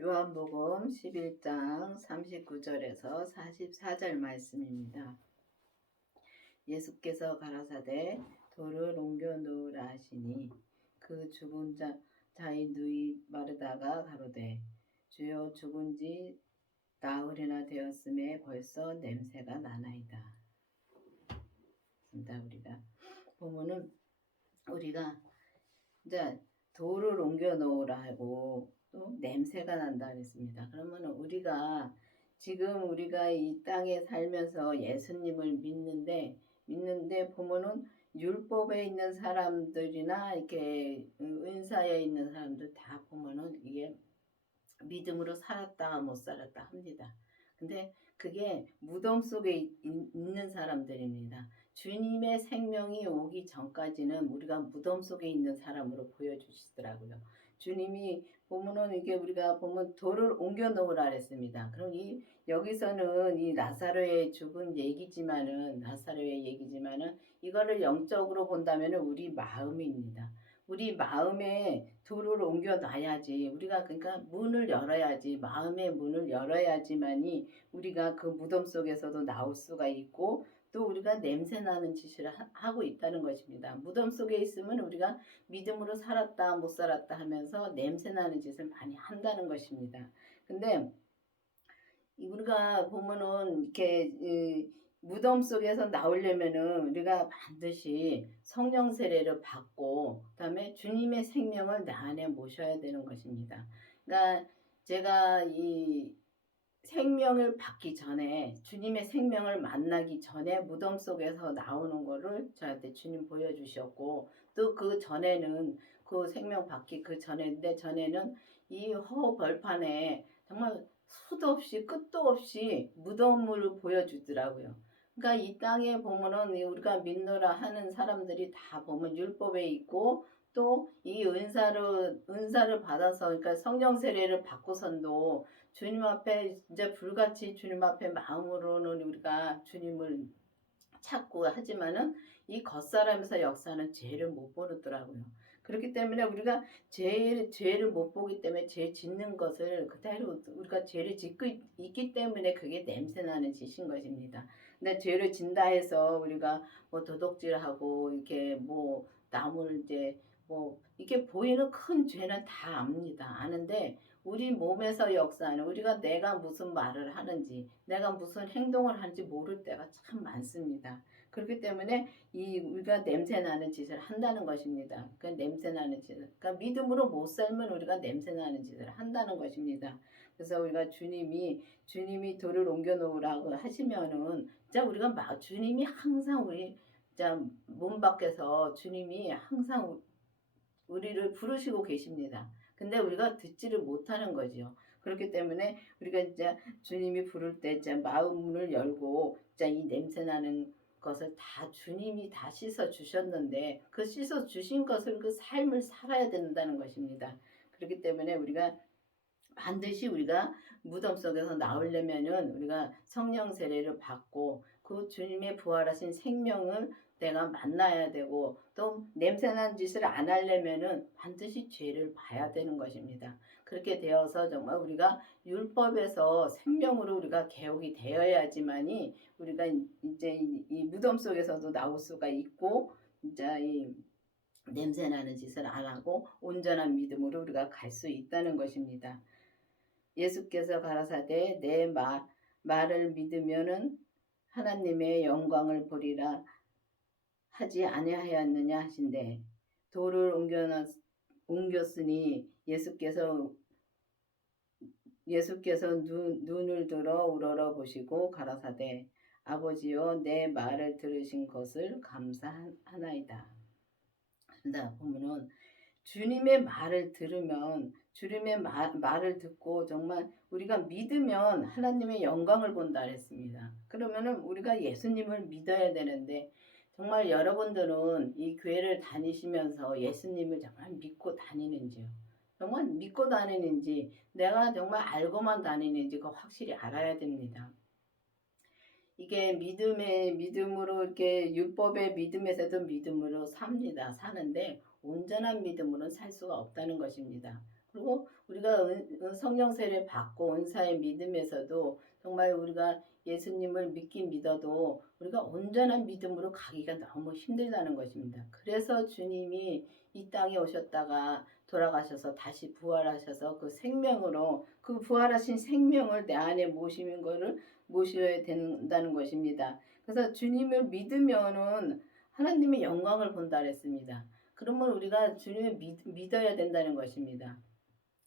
요한복음 11장 39절에서 44절 말씀입니다. 예수께서 가라사대 돌을 옮겨 놓으라 하시니 그 죽은 자의 누이 마르다가 가로되 주여 죽은 지 나흘이나 되었음에 벌써 냄새가 나나이다. 우리가 보면은 우리가 이제 돌을 옮겨 놓으라 하고 또 냄새가 난다 그랬습니다. 그러면 우리가 지금 우리가 이 땅에 살면서 예수님을 믿는데 보면은 율법에 있는 사람들이나 이렇게 은사에 있는 사람들 다 보면은 이게 믿음으로 살았다 못 살았다 합니다. 근데 그게 무덤 속에 있는 사람들입니다. 주님의 생명이 오기 전까지는 우리가 무덤 속에 있는 사람으로 보여주시더라고요. 주님이 보면은 이게 우리가 보면 돌을 옮겨 놓으라 그랬습니다. 그럼 여기서는 이 나사로의 죽은 얘기지만은 이거를 영적으로 본다면은 우리 마음입니다. 우리 마음에 돌을 옮겨 놔야지. 우리가 그러니까 문을 열어야지. 마음의 문을 열어야지만이 우리가 그 무덤 속에서도 나올 수가 있고 또 우리가 냄새 나는 짓을 하고 있다는 것입니다. 무덤 속에 있으면 우리가 믿음으로 살았다 못 살았다 하면서 냄새 나는 짓을 많이 한다는 것입니다. 근데 우리가 보면은 이렇게 무덤 속에서 나오려면은 우리가 반드시 성령 세례를 받고 그다음에 주님의 생명을 내 안에 모셔야 되는 것입니다. 그러니까 제가 이 생명을 받기 전에 주님의 생명을 만나기 전에 무덤 속에서 나오는 거를 저한테 주님 보여주셨고 또 그 전에는 그 생명 받기 그 전에는 이 벌판에 정말 수도 없이 끝도 없이 무덤을 보여주더라고요. 그러니까 이 땅에 보면은 우리가 믿노라 하는 사람들이 다 보면 율법에 있고 또 이 은사를 받아서 그러니까 성령 세례를 받고선도 주님 앞에 이제 불같이 주님 앞에 마음으로는 우리가 주님을 찾고 하지만은 이 겉사람에서 역사는 죄를 못 보더라고요. 그렇기 때문에 우리가 죄를 못 보기 때문에 죄 짓는 것을 그대로 우리가 죄를 짓고 있기 때문에 그게 냄새나는 짓인 것입니다. 근데 죄를 진다 해서 우리가 뭐 도둑질하고 이렇게 뭐 남을 이제 뭐 이렇게 보이는 큰 죄는 다 압니다. 아는데 우리 몸에서 역사하는 우리가 내가 무슨 말을 하는지 내가 무슨 행동을 하는지 모를 때가 참 많습니다. 그렇기 때문에 우리가 냄새나는 짓을 한다는 것입니다. 그 냄새나는 짓을. 그러니까 믿음으로 못 살면 우리가 냄새나는 짓을 한다는 것입니다. 그래서 우리가 주님이 돌을 옮겨 놓으라고 하시면은 진짜 우리가 주님이 항상 우리 진짜 몸 밖에서 주님이 항상 우리를 부르시고 계십니다. 근데 우리가 듣지를 못하는 거지요. 그렇기 때문에 우리가 이제 주님이 부를 때 이제 마음을 열고 이제 이 냄새나는 것을 다 주님이 다 씻어 주셨는데 그 씻어 주신 것을 그 삶을 살아야 된다는 것입니다. 그렇기 때문에 우리가 반드시 우리가 무덤 속에서 나오려면은 우리가 성령 세례를 받고 그 주님의 부활하신 생명을 내가 만나야 되고 또 냄새난 짓을 안 하려면은 반드시 죄를 봐야 되는 것입니다. 그렇게 되어서 정말 우리가 율법에서 생명으로 우리가 개혁이 되어야지만이 우리가 이제 이 무덤 속에서도 나올 수가 있고 이제 이 냄새나는 짓을 안 하고 온전한 믿음으로 우리가 갈 수 있다는 것입니다. 예수께서 가라사대 내 말을 믿으면은 하나님의 영광을 보리라 하지 아니하였느냐 하신대 돌을 옮겼으니 예수께서 눈을 들어 우러러 보시고 가라사대 아버지여 내 말을 들으신 것을 감사하나이다. 보면은 주님의 말을 들으면 주님의 말을 듣고 정말 우리가 믿으면 하나님의 영광을 본다 했습니다. 그러면은 우리가 예수님을 믿어야 되는데 정말 여러분들은 이 교회를 다니시면서 예수님을 정말 믿고 다니는지요? 정말 믿고 다니는지 내가 정말 알고만 다니는지 그거 확실히 알아야 됩니다. 이게 믿음으로 이렇게 율법의 믿음에서도 믿음으로 사는데 온전한 믿음으로는 살 수가 없다는 것입니다. 그리고 우리가 성령 세례 받고 은사의 믿음에서도 정말 우리가 예수님을 믿긴 믿어도 우리가 온전한 믿음으로 가기가 너무 힘들다는 것입니다. 그래서 주님이 이 땅에 오셨다가 돌아가셔서 다시 부활하셔서 그 생명으로 그 부활하신 생명을 내 안에 모시는 거를 모셔야 된다는 것입니다. 그래서 주님을 믿으면은 하나님의 영광을 본다 그랬습니다. 그러면 우리가 주님을 믿어야 된다는 것입니다.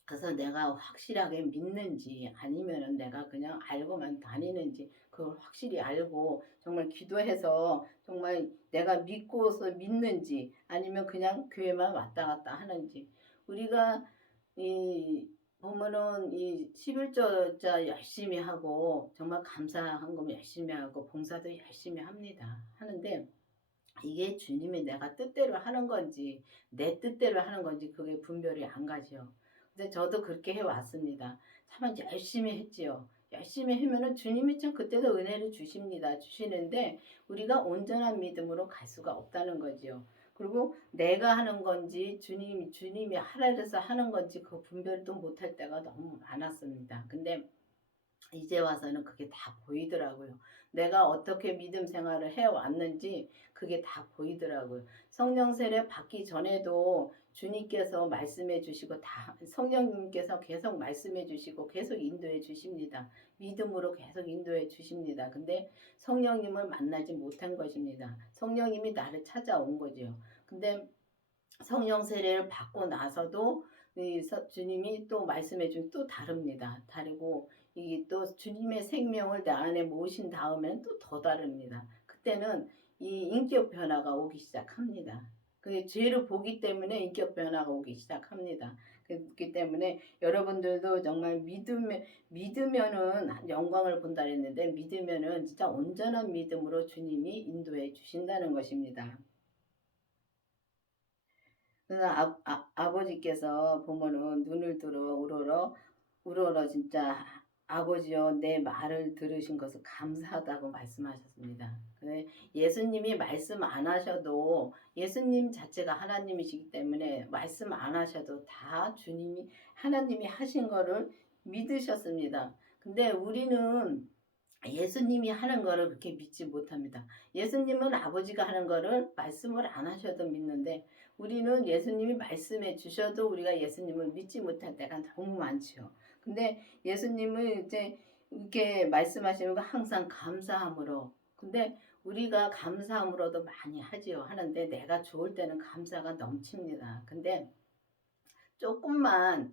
그래서 내가 확실하게 믿는지 아니면은 내가 그냥 알고만 다니는지 그걸 확실히 알고 정말 기도해서 정말 내가 믿고서 믿는지 아니면 그냥 교회만 왔다 갔다 하는지 우리가 이 보면은 이 11조자 열심히 하고 정말 감사한 거 열심히 하고 봉사도 열심히 합니다. 하는데 이게 주님이 내가 뜻대로 하는 건지 내 뜻대로 하는 건지 그게 분별이 안 가죠. 근데 저도 그렇게 해왔습니다. 참 열심히 했지요. 열심히 하면은 주님이 참 그때도 은혜를 주십니다. 주시는데 우리가 온전한 믿음으로 갈 수가 없다는 거지요. 그리고 내가 하는 건지 주님이 하라 해서 하는 건지 그 분별도 못할 때가 너무 많았습니다. 근데 이제 와서는 그게 다 보이더라고요. 내가 어떻게 믿음 생활을 해왔는지 그게 다 보이더라고요. 성령 세례 받기 전에도 주님께서 말씀해 주시고 다 성령님께서 계속 말씀해 주시고 계속 인도해 주십니다. 믿음으로 계속 인도해 주십니다. 근데 성령님을 만나지 못한 것입니다. 성령님이 나를 찾아온 거죠. 근데 성령 세례를 받고 나서도 주님이 또 말씀해 준 또 다릅니다. 다르고 이게 또 주님의 생명을 내 안에 모신 다음에는 또 더 다릅니다. 그때는 이 인격 변화가 오기 시작합니다. 그 죄를 보기 때문에 인격 변화가 오기 시작합니다. 그렇기 때문에 여러분들도 정말 믿으면은 영광을 본다 했는데 믿으면은 진짜 온전한 믿음으로 주님이 인도해 주신다는 것입니다. 그래서 아버지께서 보면은 눈을 들어 우러러 진짜 아버지여 내 말을 들으신 것을 감사하다고 말씀하셨습니다. 예수님이 말씀 안 하셔도 예수님 자체가 하나님이시기 때문에 말씀 안 하셔도 다 주님이 하나님이 하신 거를 믿으셨습니다. 근데 우리는 예수님이 하는 거를 그렇게 믿지 못합니다. 예수님은 아버지가 하는 거를 말씀을 안 하셔도 믿는데 우리는 예수님이 말씀해 주셔도 우리가 예수님을 믿지 못할 때가 너무 많죠. 근데 예수님은 이제 이렇게 말씀하시는 거 항상 감사함으로 근데 우리가 감사함으로도 많이 하지요. 하는데 내가 좋을 때는 감사가 넘칩니다. 근데 조금만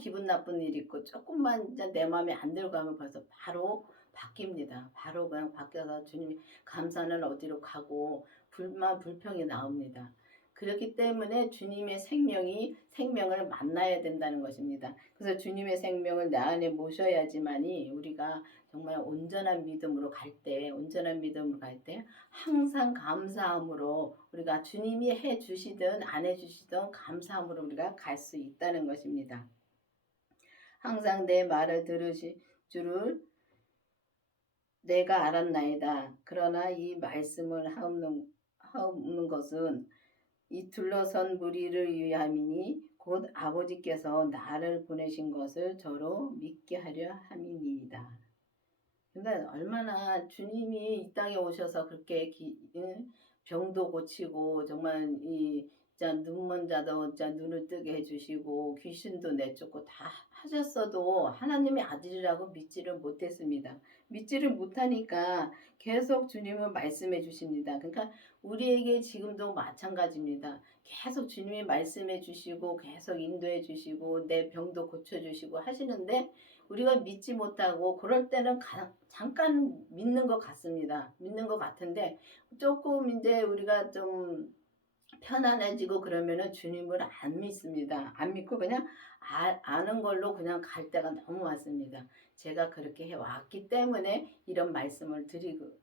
기분 나쁜 일이 있고 조금만 이제 내 마음에 안 들어가면 벌써 바로 바뀝니다. 바로 그냥 바뀌어서 주님이 감사는 어디로 가고 불만 불평이 나옵니다. 그렇기 때문에 주님의 생명을 만나야 된다는 것입니다. 그래서 주님의 생명을 내 안에 모셔야지만이 우리가 정말 온전한 믿음으로 갈 때 항상 감사함으로 우리가 주님이 해 주시든 안 해 주시든 감사함으로 우리가 갈 수 있다는 것입니다. 항상 내 말을 들으실 줄을 내가 알았나이다. 그러나 이 말씀을 하옵는 것은 이 둘러선 무리를 위함이니 곧 아버지께서 나를 보내신 것을 저로 믿게 하려 함이니이다. 그러니까 얼마나 주님이 이 땅에 오셔서 그렇게 병도 고치고 정말 이 진짜 눈먼 자도 진짜 눈을 뜨게 해주시고 귀신도 내쫓고 다 하셨어도 하나님의 아들이라고 믿지를 못했습니다. 믿지를 못하니까 계속 주님은 말씀해 주십니다. 그러니까 우리에게 지금도 마찬가지입니다. 계속 주님이 말씀해 주시고 계속 인도해 주시고 내 병도 고쳐 주시고 하시는데 우리가 믿지 못하고 그럴 때는 잠깐 믿는 것 같습니다. 믿는 것 같은데 조금 이제 우리가 좀 편안해지고 그러면은 주님을 안 믿습니다. 안 믿고 그냥 아는 걸로 그냥 갈 때가 너무 많습니다. 제가 그렇게 해왔기 때문에 이런 말씀을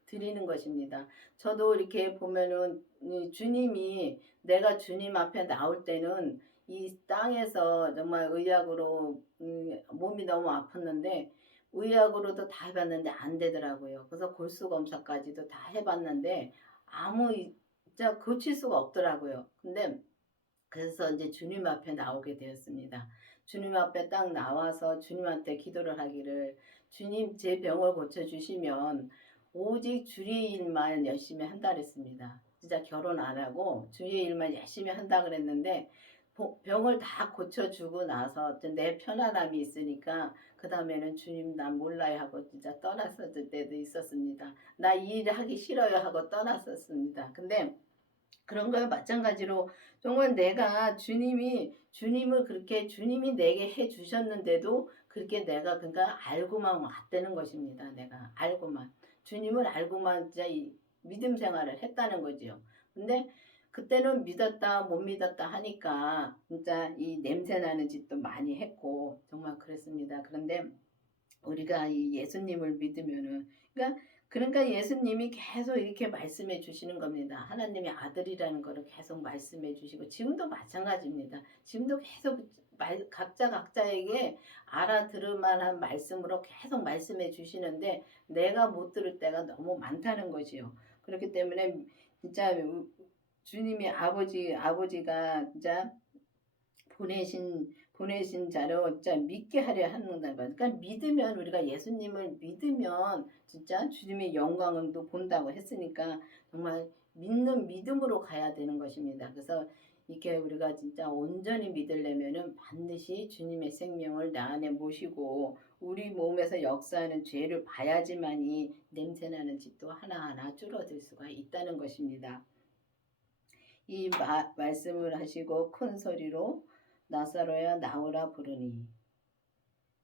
드리는 것입니다. 저도 이렇게 보면은 주님이 내가 주님 앞에 나올 때는 이 땅에서 정말 의학으로 몸이 너무 아팠는데 의학으로도 다 해봤는데 안 되더라고요. 그래서 골수 검사까지도 다 해봤는데 아무 진짜 고칠 수가 없더라고요. 근데 그래서 이제 주님 앞에 나오게 되었습니다. 주님 앞에 딱 나와서 주님한테 기도를 하기를, 주님 제 병을 고쳐주시면 오직 주의 일만 열심히 한다 그랬습니다. 진짜 결혼 안 하고 주의 일만 열심히 한다 그랬는데, 병을 다 고쳐주고 나서 내 편안함이 있으니까 그 다음에는 주님 난 몰라요 하고 진짜 떠났었을 때도 있었습니다. 나 이 일 하기 싫어요 하고 떠났었습니다. 근데 그런 거에 마찬가지로 정말 내가 주님을 그렇게 주님이 내게 해 주셨는데도 그렇게 내가 그러니까 알고만 왔다는 것입니다. 내가 알고만 주님을 알고만 진짜 이 믿음 생활을 했다는 거지요. 근데 그때는 믿었다 못 믿었다 하니까 진짜 이 냄새 나는 짓도 많이 했고 정말 그랬습니다. 그런데 우리가 이 예수님을 믿으면은 그러니까 예수님이 계속 이렇게 말씀해 주시는 겁니다. 하나님의 아들이라는 거를 계속 말씀해 주시고 지금도 마찬가지입니다. 지금도 계속 각자 각자에게 알아들을 만한 말씀으로 계속 말씀해 주시는데 내가 못 들을 때가 너무 많다는 것이요. 그렇기 때문에 진짜 주님이 아버지가 진짜 보내신 자로 진짜 믿게 하려 하는 거다. 그러니까 믿으면 우리가 예수님을 믿으면 진짜 주님의 영광을 또 본다고 했으니까 정말 믿는 믿음으로 가야 되는 것입니다. 그래서 이렇게 우리가 진짜 온전히 믿으려면은 반드시 주님의 생명을 나 안에 모시고 우리 몸에서 역사하는 죄를 봐야지만이 냄새나는 짓도 하나하나 줄어들 수가 있다는 것입니다. 이 말씀을 하시고 큰 소리로 나사로야 나오라 부르니.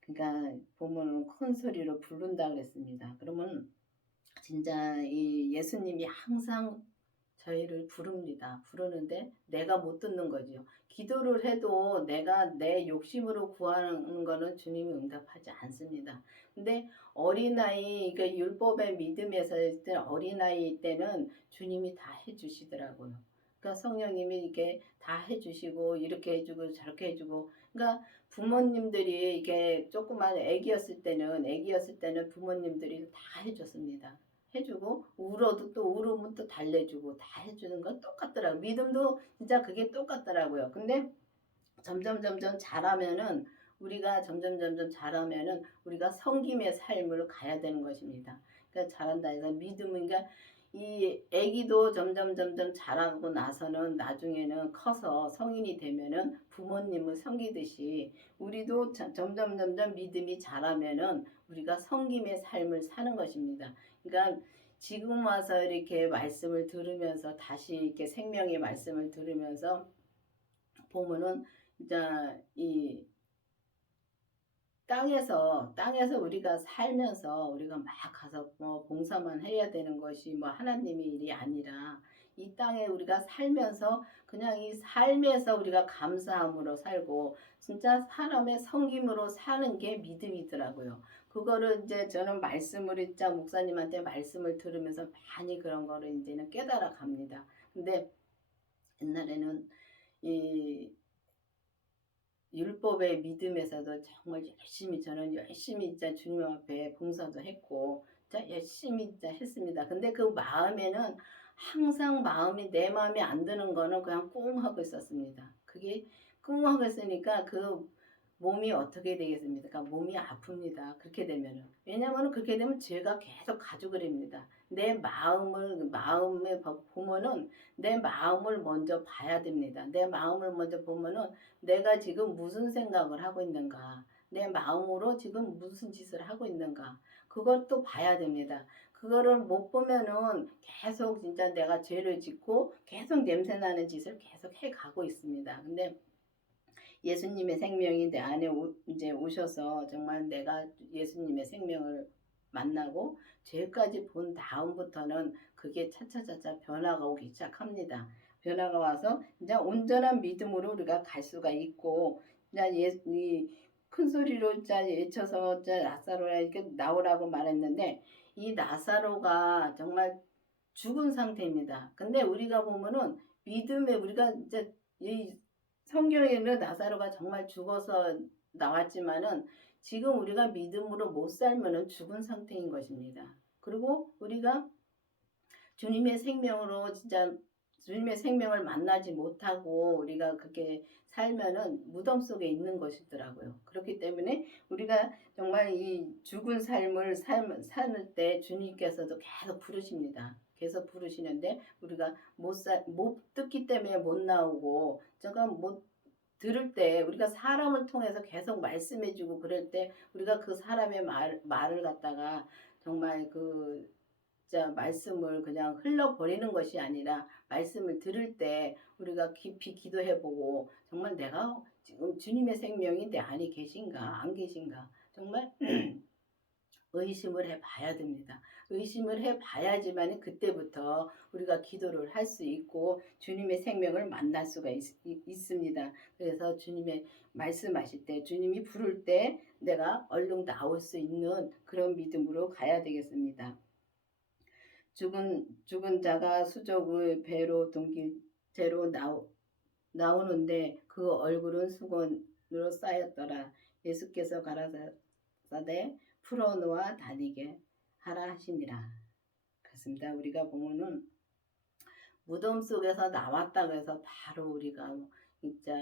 그러니까 보면은 큰 소리로 부른다 그랬습니다. 그러면 진짜 이 예수님이 항상 저희를 부릅니다. 부르는데 내가 못 듣는 거지요. 기도를 해도 내가 내 욕심으로 구하는 거는 주님이 응답하지 않습니다. 근데 어린아이, 그러니까 율법의 믿음에서 어린아이 때는 주님이 다 해주시더라고요. 그러니까 성령님이 이렇게 다 해주시고 이렇게 해주고 저렇게 해주고, 그러니까 부모님들이 이게 조그만 애기였을 때는 부모님들이 다 해줬습니다. 해주고 울어도 또 울으면 또 달래주고 다 해주는 건 똑같더라고요. 믿음도 진짜 그게 똑같더라고요. 근데 점점 자라면은 점점 자라면은 우리가 섬김의 삶을 가야 되는 것입니다. 그러니까 자란다 해서 믿음은, 그러니까 이 아기도 점점 자라고 나서는 나중에는 커서 성인이 되면은 부모님을 섬기듯이 우리도 점점 믿음이 자라면은 우리가 섬김의 삶을 사는 것입니다. 그러니까 지금 와서 이렇게 말씀을 들으면서 다시 이렇게 생명의 말씀을 들으면서 보면은 이제 이 땅에서 우리가 살면서 우리가 막 가서 뭐 봉사만 해야 되는 것이 뭐 하나님의 일이 아니라 이 땅에 우리가 살면서 그냥 이 삶에서 우리가 감사함으로 살고 진짜 사람의 섬김으로 사는 게 믿음이더라고요. 그거를 이제 저는 말씀을 진짜 목사님한테 말씀을 들으면서 많이 그런 거를 이제는 깨달아 갑니다. 근데 옛날에는 이 율법의 믿음에서도 정말 저는 열심히 진짜 주님 앞에 봉사도 했고 진짜 열심히 진짜 했습니다. 근데 그 마음에는 항상 내 마음에 안 드는 거는 그냥 꿍 하고 있었습니다. 그게 꿍 하고 있으니까 그 몸이 어떻게 되겠습니까? 그러니까 몸이 아픕니다. 그렇게 되면은. 왜냐하면 그렇게 되면 죄가 계속 가죽을 입니다. 내 마음에 보면은 내 마음을 먼저 봐야 됩니다. 내 마음을 먼저 보면은 내가 지금 무슨 생각을 하고 있는가, 내 마음으로 지금 무슨 짓을 하고 있는가, 그것도 봐야 됩니다. 그거를 못 보면은 계속 진짜 내가 죄를 짓고 계속 냄새나는 짓을 계속 해가고 있습니다. 근데 예수님의 생명이 내 안에 이제 오셔서 정말 내가 예수님의 생명을 만나고 죄까지 본 다음부터는 그게 차차차차 변화가 오기 시작합니다. 변화가 와서 이제 온전한 믿음으로 우리가 갈 수가 있고, 이제 큰 소리로 이제 외쳐서 이제 나사로야 이렇게 나오라고 말했는데 이 나사로가 정말 죽은 상태입니다. 근데 우리가 보면은 믿음에 우리가 이제 이 성경에는 나사로가 정말 죽어서 나왔지만은 지금 우리가 믿음으로 못 살면은 죽은 상태인 것입니다. 그리고 우리가 주님의 생명으로 진짜 주님의 생명을 만나지 못하고 우리가 그렇게 살면은 무덤 속에 있는 것이더라고요. 그렇기 때문에 우리가 정말 이 죽은 삶을 사는 때 주님께서도 계속 부르십니다. 계속 부르시는데 우리가 못 듣기 때문에 못 나오고, 제가 못 들을 때 우리가 사람을 통해서 계속 말씀해주고 그럴 때 우리가 그 사람의 말을 갖다가 정말 진짜 말씀을 그냥 흘려버리는 것이 아니라 말씀을 들을 때 우리가 깊이 기도해보고 정말 내가 지금 주님의 생명이 내 안에 계신가 안 계신가 정말 의심을 해봐야 됩니다. 의심을 해봐야지만 그때부터 우리가 기도를 할 수 있고 주님의 생명을 만날 수가 있습니다. 그래서 주님의 말씀하실 때, 주님이 부를 때 내가 얼른 나올 수 있는 그런 믿음으로 가야 되겠습니다. 죽은 자가 수족의 배로 둥길 채로 나오는데 그 얼굴은 수건으로 쌓였더라. 예수께서 가라사대 풀어놓아 다니게 하라 하시니라. 그렇습니다. 우리가 보면은 무덤 속에서 나왔다고 해서 바로 우리가 진짜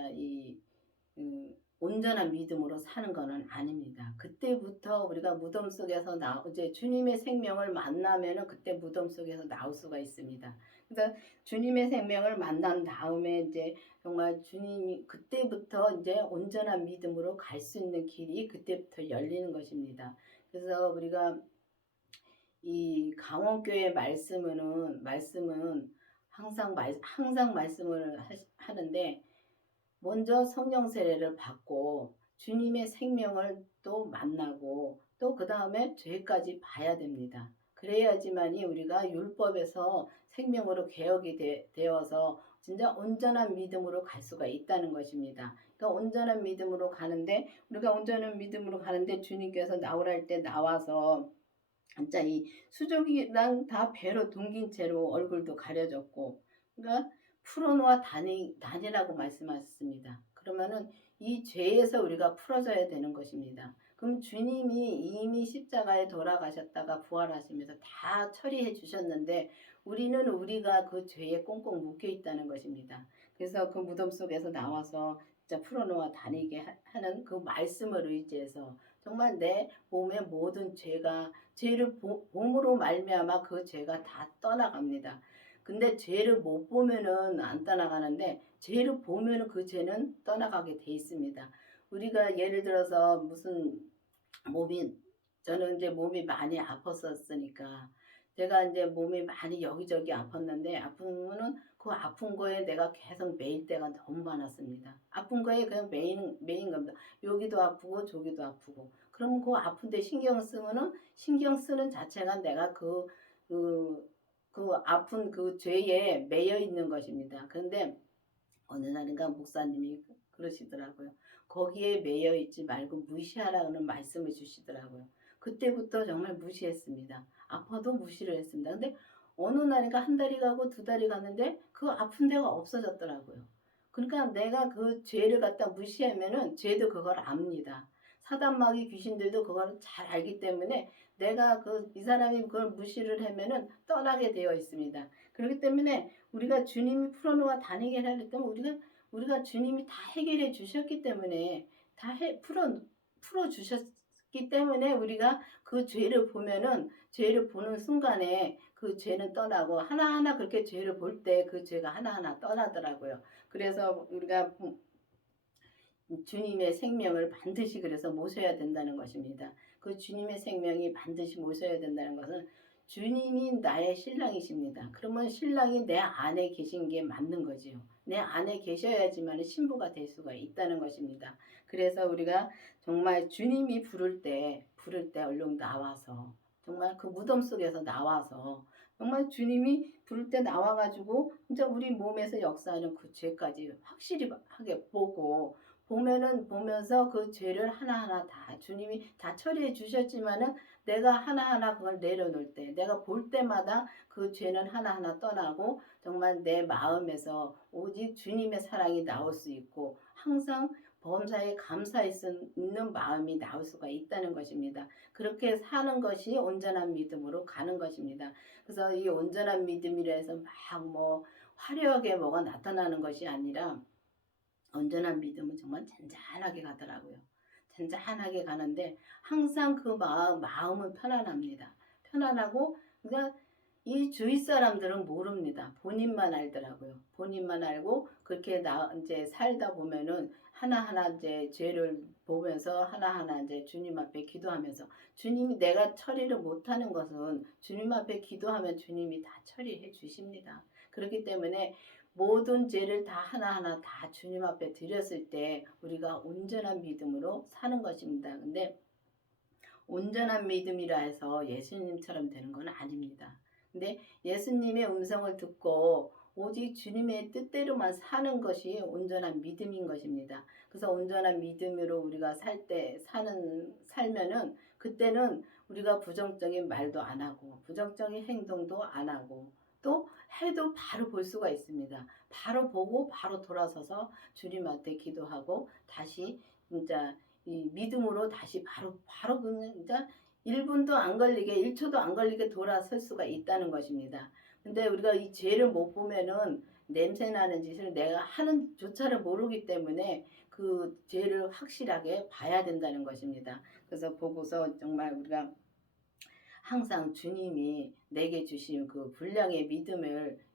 온전한 믿음으로 사는 것은 아닙니다. 그때부터 우리가 무덤 속에서 이제 주님의 생명을 만나면은 그때 무덤 속에서 나올 수가 있습니다. 그래서 주님의 생명을 만난 다음에 이제 정말 주님이 그때부터 이제 온전한 믿음으로 갈 수 있는 길이 그때부터 열리는 것입니다. 그래서 우리가 이 강원교회 말씀은 항상 말씀을 하는데 먼저 성령 세례를 받고 주님의 생명을 또 만나고 또 그 다음에 죄까지 봐야 됩니다. 그래야지만이 우리가 율법에서 생명으로 개혁이 되어서 진짜 온전한 믿음으로 갈 수가 있다는 것입니다. 그러니까 온전한 믿음으로 가는데 우리가 온전한 믿음으로 가는데 주님께서 나오라 할 때 나와서 진짜 이 수족이랑 다 배로 둥긴 채로 얼굴도 가려졌고, 그러니까 풀어놓아 다니라고 말씀하셨습니다. 그러면은 이 죄에서 우리가 풀어져야 되는 것입니다. 그럼 주님이 이미 십자가에 돌아가셨다가 부활하시면서 다 처리해 주셨는데 우리는 우리가 그 죄에 꽁꽁 묶여 있다는 것입니다. 그래서 그 무덤 속에서 나와서 진짜 풀어놓아 다니게 하는 그 말씀을 의지해서 정말 내 몸의 모든 죄를 봄으로 말미암아 그 죄가 다 떠나갑니다. 근데 죄를 못 보면은 안 떠나가는데 죄를 보면은 그 죄는 떠나가게 돼 있습니다. 우리가 예를 들어서 무슨 저는 이제 몸이 많이 아팠었으니까 제가 이제 몸이 많이 여기저기 아팠는데 아프면은 그 아픈 거에 내가 계속 매일 때가 너무 많았습니다. 아픈 거에 그냥 매인 겁니다. 여기도 아프고 저기도 아프고. 그러면 그 아픈데 신경 쓰는 자체가 내가 그 아픈 그 죄에 매여 있는 것입니다. 그런데 어느 날인가 목사님이 그러시더라고요. 거기에 매여 있지 말고 무시하라는 말씀을 주시더라고요. 그때부터 정말 무시했습니다. 아파도 무시를 했습니다. 근데 어느 날인가 한 달이 가고 두 달이 갔는데 그 아픈 데가 없어졌더라고요. 그러니까 내가 그 죄를 갖다 무시하면은 죄도 그걸 압니다. 사단마귀 귀신들도 그걸 잘 알기 때문에 내가 이 사람이 그걸 무시를 하면은 떠나게 되어 있습니다. 그렇기 때문에 우리가 주님이 풀어놓아 다니게 하기 때문에 우리가 주님이 다 해결해 주셨기 때문에 풀어 주셨기 때문에 우리가 그 죄를 보면은 죄를 보는 순간에 그 죄는 떠나고 하나하나 그렇게 죄를 볼 때 그 죄가 하나하나 떠나더라고요. 그래서 우리가 주님의 생명을 반드시 그래서 모셔야 된다는 것입니다. 그 주님의 생명이 반드시 모셔야 된다는 것은 주님이 나의 신랑이십니다. 그러면 신랑이 내 안에 계신 게 맞는 거지요. 내 안에 계셔야지만 신부가 될 수가 있다는 것입니다. 그래서 우리가 정말 주님이 부를 때 얼른 나와서 정말 그 무덤 속에서 나와서 정말 주님이 부를 때 나와가지고 진짜 우리 몸에서 역사하는 그 죄까지 확실히 하게 보면서 그 죄를 하나하나 다 주님이 다 처리해 주셨지만은 내가 하나하나 그걸 내려놓을 때 내가 볼 때마다 그 죄는 하나하나 떠나고 정말 내 마음에서 오직 주님의 사랑이 나올 수 있고 항상 범사에 감사할 수 있는 마음이 나올 수가 있다는 것입니다. 그렇게 사는 것이 온전한 믿음으로 가는 것입니다. 그래서 이 온전한 믿음이라 해서 막 화려하게 뭐가 나타나는 것이 아니라 온전한 믿음은 정말 잔잔하게 가더라고요. 잔잔하게 가는데 항상 그 마음은 편안합니다. 편안하고 그러니까 이 주위 사람들은 모릅니다. 본인만 알더라고요. 본인만 알고 그렇게 이제 살다 보면은 하나하나 이제 죄를 보면서 하나하나 이제 주님 앞에 기도하면서 주님이 내가 처리를 못하는 것은 주님 앞에 기도하면 주님이 다 처리해 주십니다. 그렇기 때문에 모든 죄를 다 하나하나 다 주님 앞에 드렸을 때 우리가 온전한 믿음으로 사는 것입니다. 근데 온전한 믿음이라 해서 예수님처럼 되는 건 아닙니다. 근데 예수님의 음성을 듣고 오직 주님의 뜻대로만 사는 것이 온전한 믿음인 것입니다. 그래서 온전한 믿음으로 우리가 살면은 그때는 우리가 부정적인 말도 안 하고 부정적인 행동도 안 하고 또 해도 바로 볼 수가 있습니다. 바로 보고 바로 돌아서서 주님한테 기도하고 다시 진짜 이 믿음으로 다시 바로 그냥 진짜 1분도 안 걸리게 1초도 안 걸리게 돌아설 수가 있다는 것입니다. 근데 우리가 이 죄를 못 보면은 냄새 나는 짓을 내가 하는 조차를 모르기 때문에 그 죄를 확실하게 봐야 된다는 것입니다. 그래서 보고서 정말 우리가 항상 주님이 내게 주신 그 분량의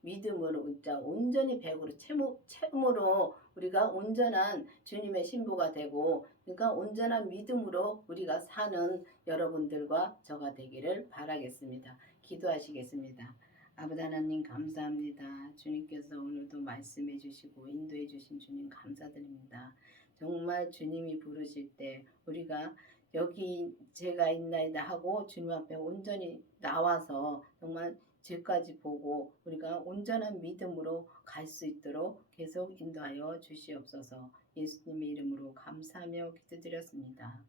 믿음으로 진짜 온전히 100으로 채무로 우리가 온전한 주님의 신부가 되고 그러니까 온전한 믿음으로 우리가 사는 여러분들과 저가 되기를 바라겠습니다. 기도하시겠습니다. 아버지 하나님 감사합니다. 주님께서 오늘도 말씀해 주시고 인도해 주신 주님 감사드립니다. 정말 주님이 부르실 때 우리가 여기 제가 있나이다 하고 주님 앞에 온전히 나와서 정말 죄까지 보고 우리가 온전한 믿음으로 갈 수 있도록 계속 인도하여 주시옵소서. 예수님의 이름으로 감사하며 기도드렸습니다.